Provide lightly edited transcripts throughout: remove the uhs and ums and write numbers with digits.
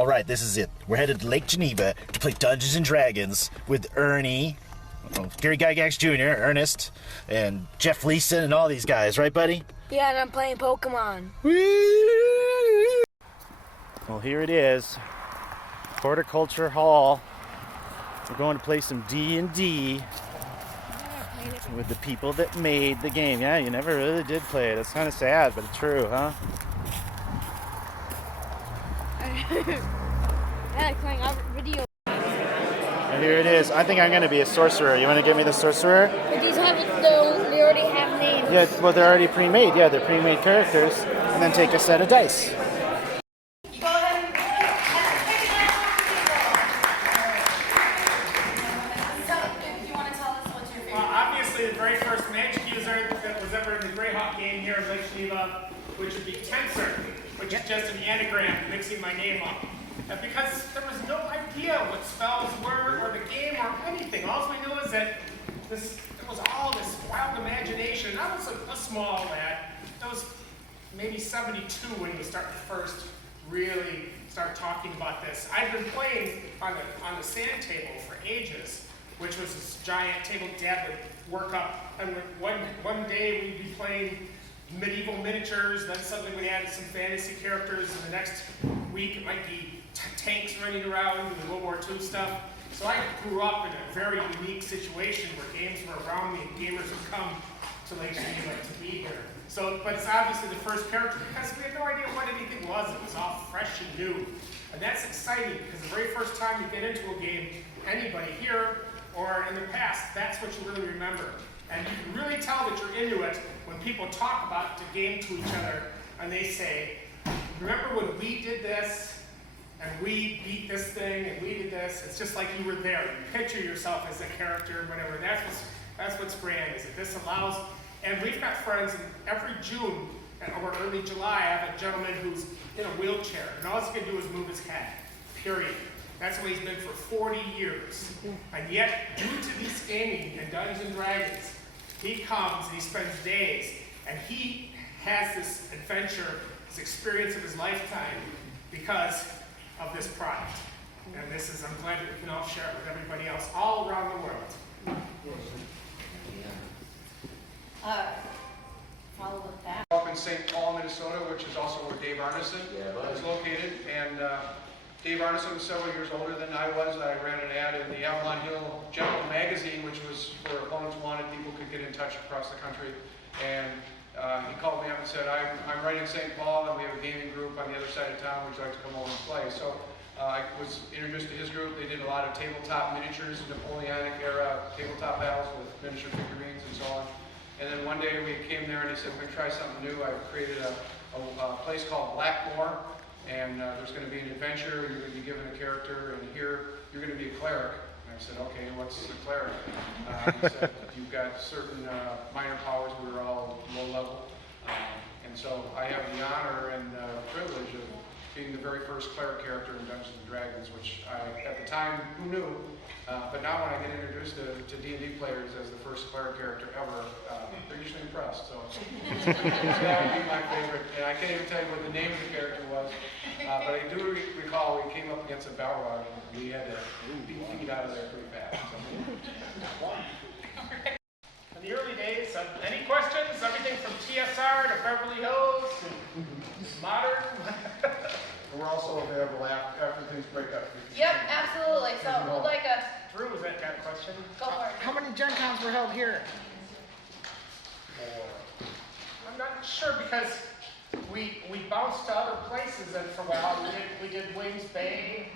Alright, this is it. We're headed to Lake Geneva to play Dungeons & Dragons with Ernie, Gary Gygax Jr., Ernest, and Jeff Leeson, and all these guys, right, buddy? Yeah, and I'm playing Pokemon. Well, here it is. Horticulture Hall. We're going to play some D&D with the people that made the game. Yeah, you never really did play it. It's kind of sad, but it's true, huh? I like playing our video. And here it is. I think I'm going to be a sorcerer. You want to give me the sorcerer? But these have they already have names. Yeah, well, they're already pre-made. Yeah, they're pre-made characters. And then take a set of dice. Obviously, the very first magic user that was ever in the Greyhawk game here in Lake Geneva, which would be Tenser, which is just an anagram mixing my name up. And because there was no idea what spells were, or the game, or anything. All we knew is that it was all this wild imagination. I was a small lad. I was maybe 72 when we started first really start talking about this. I'd been playing on the sand table for ages, which was this giant table Dad would work up. And one day we'd be playing medieval miniatures, then suddenly we added some fantasy characters, and the next week it might be tanks running around and World War II stuff. So I grew up in a very unique situation where games were around me and gamers would come to Lake Geneva to be here. So, but it's obviously the first character because we had no idea what anything was. It was all fresh and new. And that's exciting because the very first time you get into a game, anybody here or in the past, that's what you really remember. And you can really tell that you're into it when people talk about the game to each other and they say, remember when we did this? And we beat this thing, and we did this. It's just like you were there. You picture yourself as a character, whatever. That's what's grand, is that this allows, and we've got friends, and every June, or early July, I have a gentleman who's in a wheelchair, and all he can do is move his head, period. That's the way he's been for 40 years. And yet, due to this gaming and Dungeons & Dragons, he comes and he spends days, and he has this adventure, this experience of his lifetime, because of this product. And this is, I'm glad that we can all share it with everybody else all around the world. Follow with that. Up in St. Paul, Minnesota, which is also where Dave Arneson is located. And Dave Arneson was several years older than I was. I ran an ad in the Avalon Hill General magazine, which was where opponents wanted people could get in touch across the country. And he called me up and said, I'm right in St. Paul and we have a gaming group on the other side of town. Would you like to come over and play? So I was introduced to his group. They did a lot of tabletop miniatures, Napoleonic era tabletop battles with miniature figurines and so on. And then one day we came there and he said, we're going to try something new. I've created a place called Blackmore, and there's going to be an adventure. You're going to be given a character, and here you're going to be a cleric. I said, okay, what's the cleric? He said, you've got certain minor powers. We were all low level. And so I have the honor and privilege of being the very first cleric character in Dungeons & Dragons, which I, at the time, who knew? But now when I get introduced to D&D players as the first cleric character ever, they're usually impressed. So that would be my favorite. And I can't even tell you what the name of the character was. But I do recall we came up against a Balrog and we had to beat out of there pretty fast. So. In the early days, any questions? Everything from TSR to Beverly Hills to modern? We're also available after things break up. Yep, absolutely. So we'd like a Drew, was that kind of question? go for it. How many Gen Cons were held here? I'm not sure because we bounced to other places, and for a while we did Williams Bay.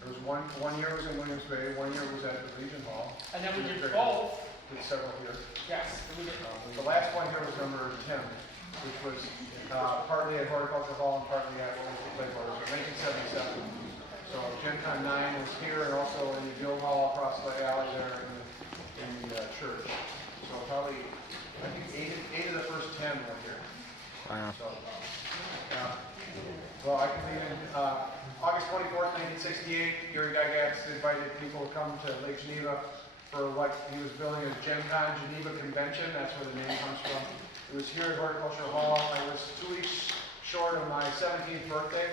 There was one year was in Williams Bay, 1 year was at the Legion Hall. And then we did both. Did several here. Yes. We did. The last one here was number 10, which was partly at Horticulture Hall and partly at what was the Playboard, but 1977. So Gen Con 9 was here and also in the Guild Hall across the alley there in the church. So probably, I think eight of the first 10 were here. Wow. So, well, I can even, August 24th, 1968, Gary Gygax invited people to come to Lake Geneva for what he was building a Gen Con Geneva convention. That's where the name comes from. It was here at Horticulture Hall. I was short of my 17th birthday.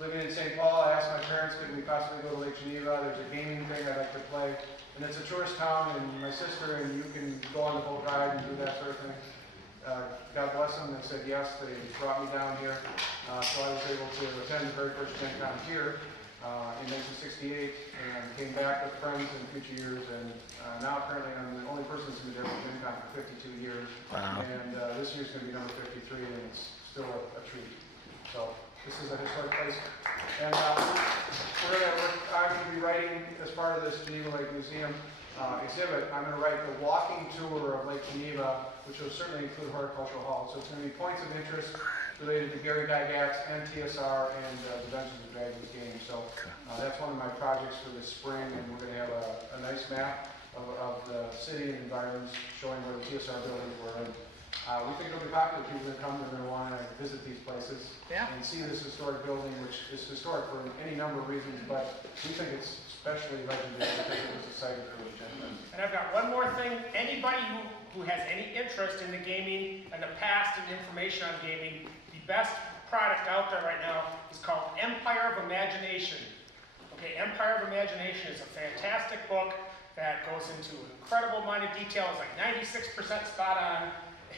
Living in St. Paul, I asked my parents, could we possibly go to Lake Geneva? There's a gaming thing I'd like to play. And it's a tourist town, and my sister and you can go on the boat ride and do that sort of thing. God bless them, they said yes, they brought me down here. So I was able to attend the very first Gen Con here in 1968 and came back with friends in future years. And now currently I'm the only person who's been there for Gen Con for 52 years. Wow. And this year's going to be number 53, and it's still a treat. So this is a historic place. And I'm going to be writing, as part of this Geneva Lake Museum exhibit, I'm going to write the walking tour of Lake Geneva, which will certainly include Horticultural Hall. So it's going to be points of interest related to Gary Gygax and TSR and the Dungeons and Dragons game. So that's one of my projects for this spring, and we're going to have a nice map of the city and environs showing where the TSR buildings were. And we think it'll be popular. People that come, they're going to want to visit these places and see this historic building, which is historic for any number of reasons, but we think it's especially legendary because it was a site for the Giantlands. And I've got one more thing. Anybody who has any interest in the gaming and the past and information on gaming, the best product out there right now is called Empire of Imagination. Okay, Empire of Imagination is a fantastic book that goes into an incredible amount of details, like 96% spot on.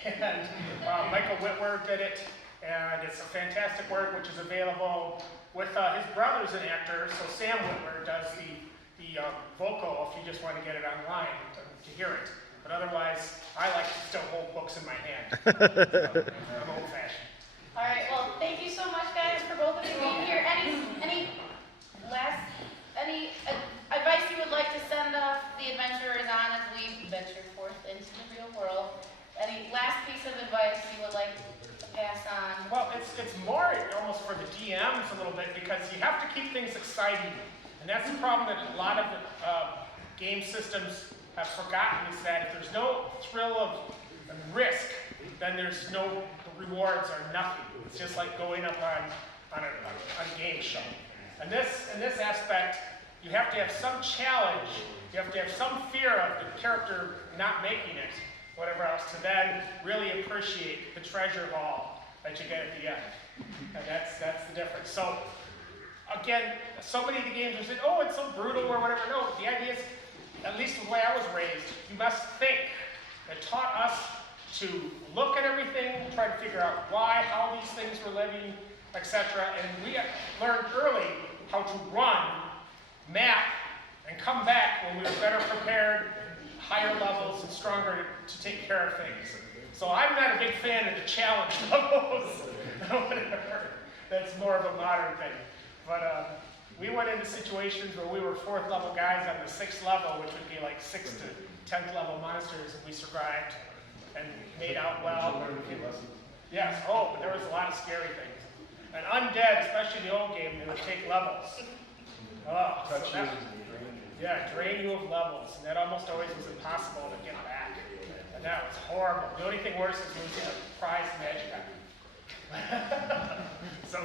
And Michael Whitwer did it, and it's a fantastic work which is available with his brother's an actor, so Sam Whitwer does the vocal if you just want to get it online to hear it. But otherwise, I like to still hold books in my hand. I'm old-fashioned. All right, well, thank you so much, guys, for both of you being here. Any advice you would like to send off the adventurers on as we venture forth into the real world? Any last piece of advice you would like to pass on? Well, it's more almost for the DMs a little bit, because you have to keep things exciting. And that's the problem that a lot of the game systems have forgotten, is that if there's no thrill of risk, then there's no rewards or nothing. It's just like going up on a game show. And this aspect, you have to have some challenge, you have to have some fear of the character not making it, whatever else, to then really appreciate the treasure haul that you get at the end. And that's the difference. So again, so many of the games are saying, oh, it's so brutal or whatever. No, the idea is, at least the way I was raised, you must think. It taught us to look at everything, try to figure out why, how these things were living, etc. And we learned early how to run, map, and come back when we were better prepared, higher levels, and stronger to take care of things. So I'm not a big fan of the challenge levels. That's more of a modern thing. But we went into situations where we were 4th level guys on the 6th level, which would be like 6th to 10th level monsters, and we survived and made out well. Yes, but there was a lot of scary things. And undead, especially in the old game, they would take levels. Drain you of levels, and that almost always was impossible to get back. And that was horrible. The only thing worse is losing a prize magic item. So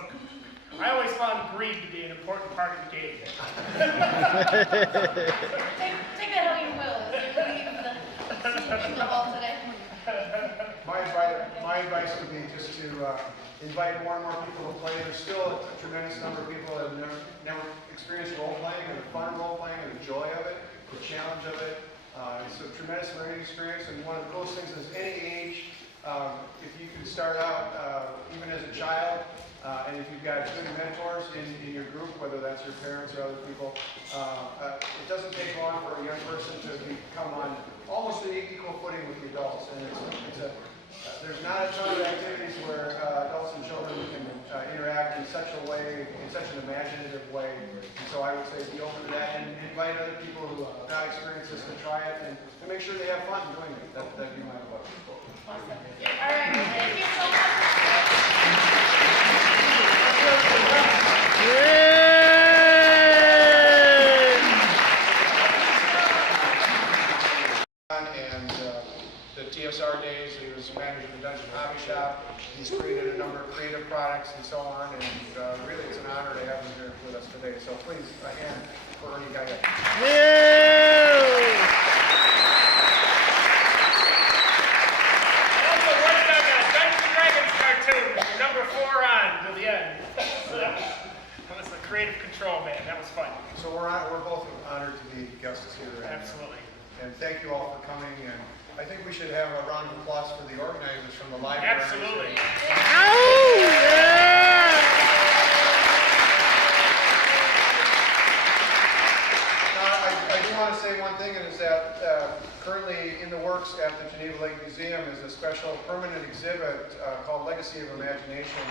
I always found greed to be an important part of the game. Take that how you will. You leave the hall today. My advice would be just to invite more and more people to play. There's still a tremendous number of people that have never experienced role-playing, and the fun role-playing, and the joy of it, the challenge of it. It's a tremendous learning experience, and one of the coolest things is any age, if you can start out even as a child, and if you've got good mentors in your group, whether that's your parents or other people, it doesn't take long for a young person to become on almost an equal footing with the adults. And there's not a ton of activities where adults and children can interact in such a way, in such an imaginative way. And so I would say be open to that, and invite other people who have not experienced this to try it, and make sure they have fun doing it. That'd be my advice. Awesome. All right, thank you so much. And the TSR days, he was manager of the Dungeon Hobby Shop. He's created a number of creative products and so on, and really it's an honor to have him here with us today. So please, a hand for Ernie Gygax. Also worked on a Dungeons and Dragons cartoon. So we're both honored to be guests here. Absolutely. And thank you all for coming. And I think we should have a round of applause for the organizers from the library. Absolutely. I do want to say one thing, and is that currently in the works at the Geneva Lake Museum is a special permanent exhibit called Legacy of Imagination,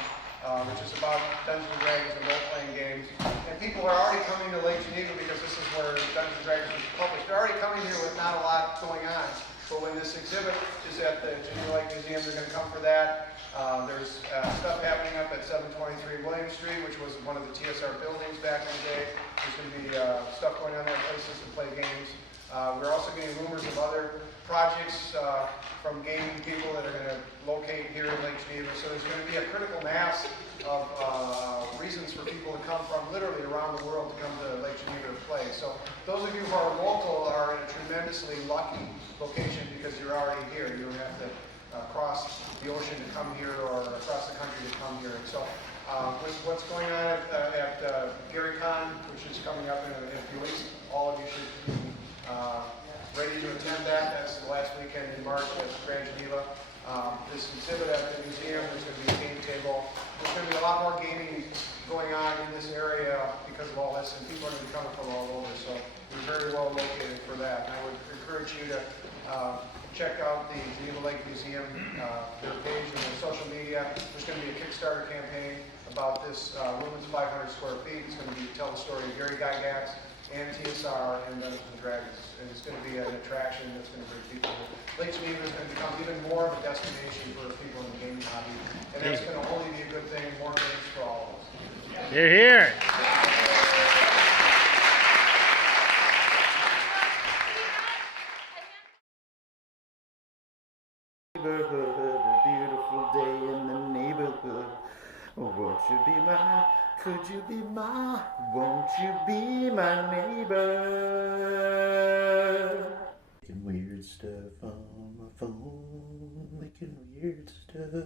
which is about Dungeons and Dragons and role-playing games. And people are already coming to Lake Geneva because this is where Dungeons and Dragons was published. They're already coming here with not a lot going on. But when this exhibit is at the Geneva Lake Museum, they're going to come for that. There's stuff happening up at 723 William Street, which was one of the TSR buildings back in the day. There's going to be stuff going on there, places to play games. We're also getting rumors of other projects from gaming people that are going to locate here in Lake Geneva. So there's going to be a critical mass of reasons for people to come from literally around the world to come to Lake Geneva to play. So those of you who are local are in a tremendously lucky location because you're already here. You don't have to cross the ocean to come here or across the country to come here. And so with what's going on at Gary Con, which is coming up in a few weeks, all of you should be ready to attend that. That's the last weekend in March at Grand Geneva. This exhibit at the museum, there's going to be a game table. There's going to be a lot more gaming going on in this area because of all this, and people are going to be coming from all over. So we're very well located for that. And I would encourage you to check out the Geneva Lake Museum, their page and their social media. There's going to be a Kickstarter campaign about this room. It's 500 square feet. It's going to be tell the story of Gary Gygax and TSR and Dungeons and Dragons. And it's going to be an attraction that's going to bring people here. Lake Geneva is going to become even more of a destination for people in the gaming hobby. And that's going to only be a good thing, more games for all of us. You're here. Neighborhood, a beautiful day in the neighborhood. Won't you be my, could you be my, won't you be my neighbor? Making weird stuff on my phone, making weird stuff